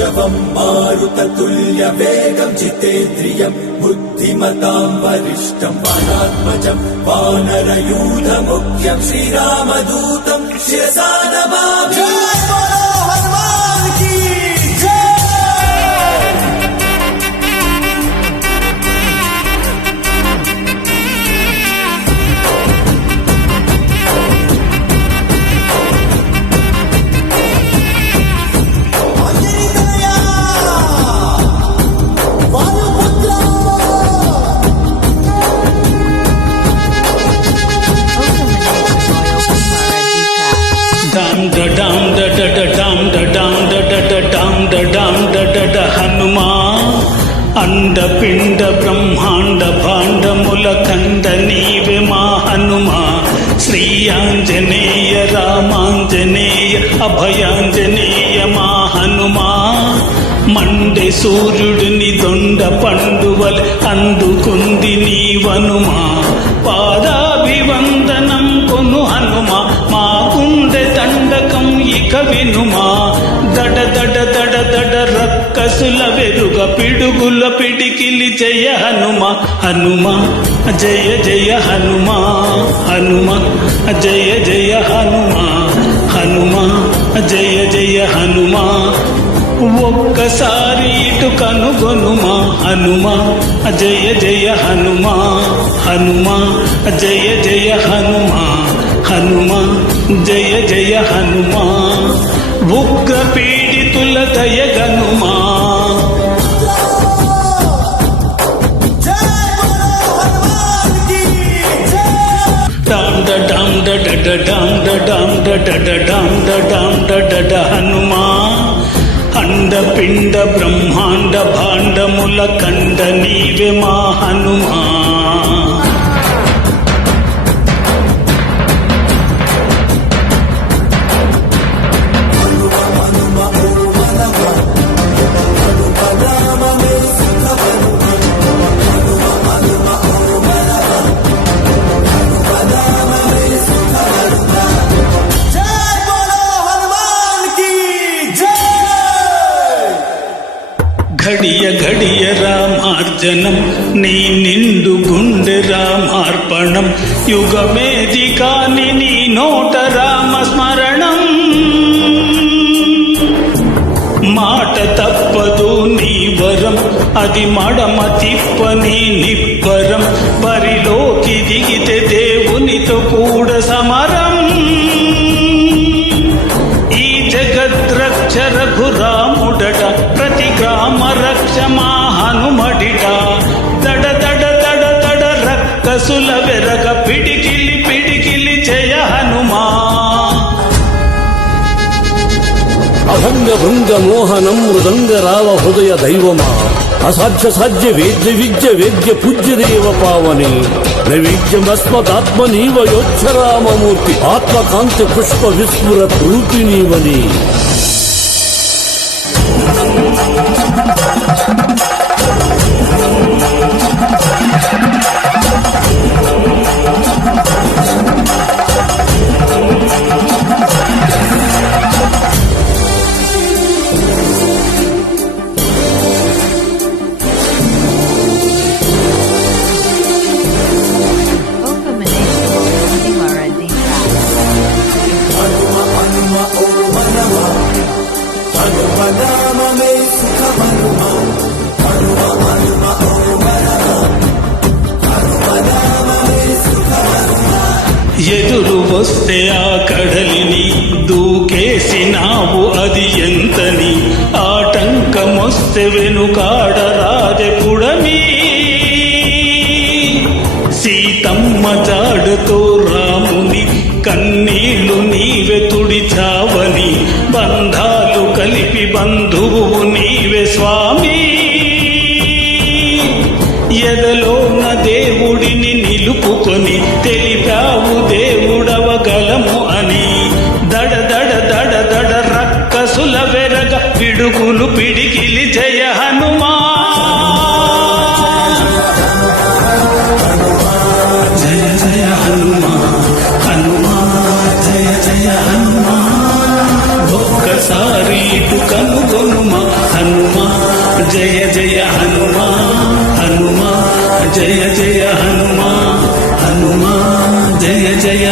प्रणवप्रणवमोजवं मारुततुल्यवेगं जितेन्द्रियं बुद्धिमतां वरिष्ठं वनात्मजं वानरयूथमुख्यं श्रीरामदूतं शिरसा नमामि। హనుమా అండపిండ బ్రహ్మాండ భాండముల కంద నీవే మా హనుమా శ్రీ ఆంజనేయ రామాంజనేయ అభయాంజనేయ మా హనుమా మండే సూర్యుడిని దొండ పండువల అందుకుంది నీవనుమా పాదాభివందనం కొను హనుమా మా గుండె దండకం ఇక వినుమా దడ దడ దడ దడ రక్కసుల వెరుగ పిడుగుల పిడికిలి జయ హనుమా హనుమా జయ జయ హనుమా హనుమా జయ జయ హనుమా హనుమా జయ జయ హనుమా ఒక్కసారి ఇటు కనుగొనుమా హనుమా జయ జయ హనుమా హనుమా జయ జయ హనుమా హనుమా జయ జయ హనుమా ఉగ్ర పీడితుల దయగనుమా హనుమా అండపిండ బ్రహ్మాండ భాండముల కండ నీవే మా హనుమా ఘడియ ఘడియ రామార్జనం నీ నిండు గుండె రామార్పణం యుగమేది కాని నీ నోట రామస్మరణం మాట తప్పదు నీ వరం అది మడమ తిప్పని నిబ్బరం బరిలోకి దిగితే దేవునితో కూడా సమరం ఈ జగద్రక్ష రఘురాముడట ప్రతి గ్రామ రక్ష మా హనుమడిట దడ దడ దడ దడ రక్కసుల వెరగ పిడికిలి పిడికిలి జయ హనుమా అభంగ భృంగ మోహనం మృదంగ రావ హృదయ దైవమా అసాధ్య సాధ్య వేద్య విద్య వేద్య పూజ్యదేవ పావని నైవేద్యమస్మదాత్మనీవ యోచ్చరామమూర్తి ఆత్మకాంతి పుష్ప విస్ఫురత్ రూపిణీవని ఎదురు వస్తే ఆ కడలిని దూకేసినావు అది ఎంతని ఆటంకమొస్తే వెనుకాడ రాజపుడమి సీతమ్మ జాడుతో రాముని కన్నీళ్లు నీవే తుడిచావని బంధాలు కలిపి బంధువు నీవే స్వామి ఎదలోన దేవుడిని నిలుపుకొని తెలిపావు దేవుడవగలము అని దడ దడ దడ దడ రక్కసుల వెరగ పిడుగులు పిడికిలి జయ హనుమా జయ జయ హనుమా హనుమా జయ జయ హనుమా ఒక్కసారి ఇటు కనుగొనుమా జయ జయ హనుమా హనుమా జయ జయ హనుమా హనుమా జయ జయ